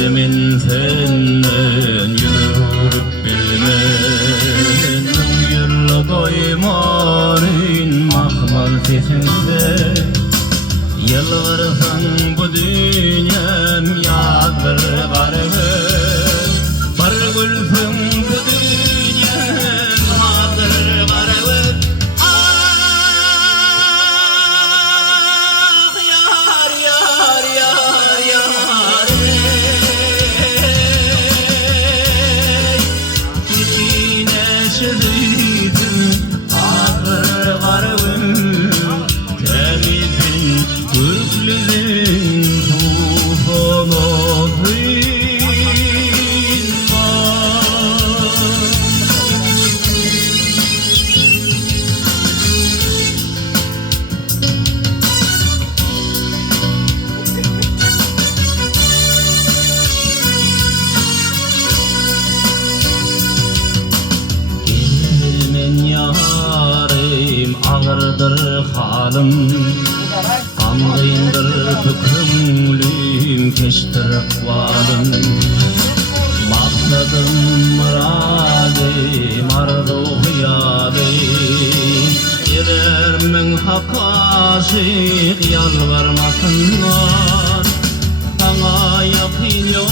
derdimin senden yürüp bilmen Yürü doymanin mahmal sesinde Yalvarsan bu dünyam yad bir garibim Bar gülsün bu dünyam hadır garibim Ah yar yar yar yar İçine şirin hadır garibim Temizin Türklüğün tufana Gelmen yarim ağırdır halim Anlayındır tükümlüğüm keştir akvalım Maksadım muradim arzu hiyalim Edermen hakka aşık yalvarmasınlar Sana yakin yok